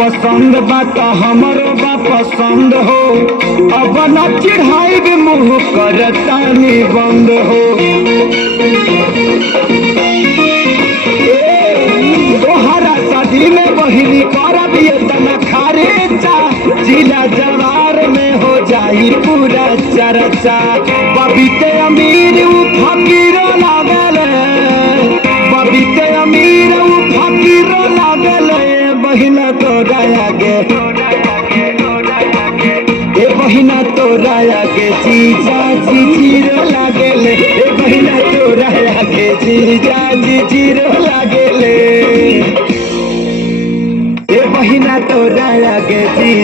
पसंद बात हमरो बा पसंद हो। अब न चिढ़ाई मुँह करतानी बंद हो। तोहरा शादी में बहिनी कर दिए तना खर्चा, जिला जवार में हो जाई पूरा चर्चा। बबीते अमीर उ फकीरो लागल, बबीते अमीर उ फकीरो लागल। बहिना तोरा आगे, ए बहिना तोरा आगे जीजा जीरो लागेले। ए बहिना तोरा आगे जीजा जीरो लागेले। ए बहिना तोरा आगे जी